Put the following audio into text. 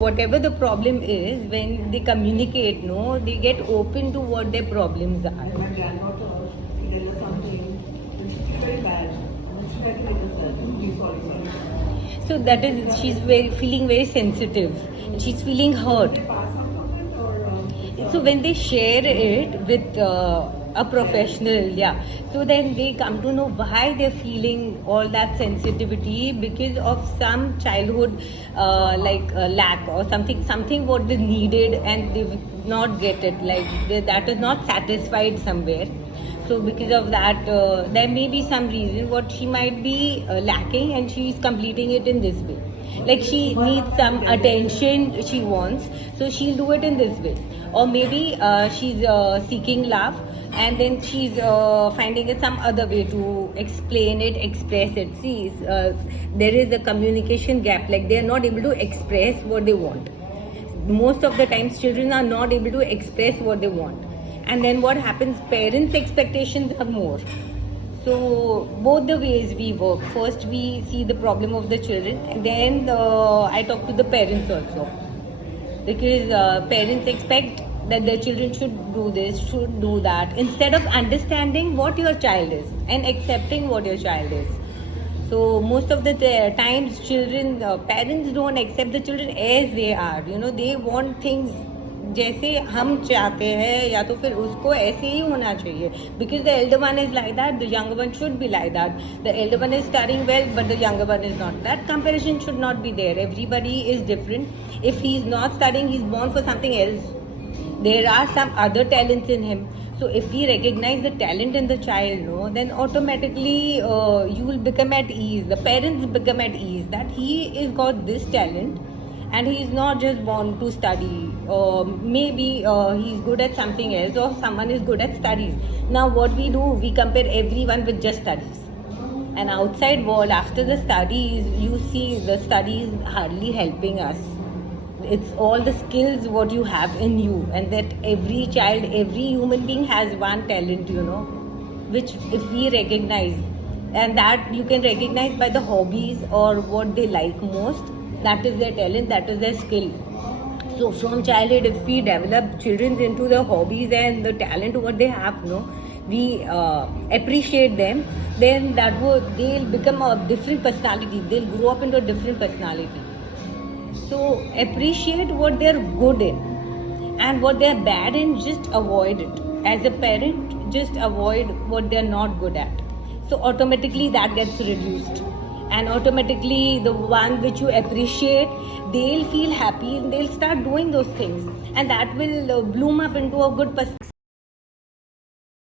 Whatever the problem is, when they communicate, no, they get open to what their problems are. My granddaughter, she did something which is very bad. And she had to make herself. Be sorry. So that is, she's feeling very sensitive. And she's feeling hurt. Pass out of it or So when they share it with a professional, yeah, so then they come to know why they're feeling all that sensitivity because of some childhood lack or something what they needed and they not get it, like that is not satisfied somewhere. So because of that, there may be some reason what she might be lacking, and she is completing it in this way. Like she needs some attention she wants, so she'll do it in this way. Or maybe she's seeking love, and then she's finding it some other way to explain it, express it. See, there is a communication gap, like they are not able to express what they want. Most of the times children are not able to express what they want, and then what happens, parents expectations are more. So both the ways we work. First we see the problem of the children, and then I talk to the parents also, because parents expect that their children should do this, should do that, instead of understanding what your child is and accepting what your child is. So most of the times children, parents don't accept the children as they are. They want things जैसे हम चाहते हैं, या तो फिर उसको ऐसे ही होना चाहिए, because the elder one is like that, the younger one should be like that. The elder one is studying well, but the younger one is not. That comparison should not be there. Everybody is different. If he is not studying, he is born for something else. There are some other talents in him. So if we recognize the talent in the child, no, then automatically you will become at ease. The parents become at ease that he is got this talent, and he is not just born to study. Maybe he is good at something else, or someone is good at studies. Now what we do, we compare everyone with just studies. And outside world, after the studies, you see the studies hardly helping us. It's all the skills what you have in you, and that every child, every human being has one talent, which if we recognize, and that you can recognize by the hobbies or what they like most. That is their talent, that is their skill. So from childhood, if we develop children into the hobbies and the talent what they have, we appreciate them, then they'll become a different personality. They'll grow up into a different personality. So appreciate what they're good in, and what they're bad in, just avoid it. As a parent, just avoid what they're not good at. So automatically that gets reduced, and automatically the one which you appreciate, they'll feel happy and they'll start doing those things, and that will bloom up into a good person.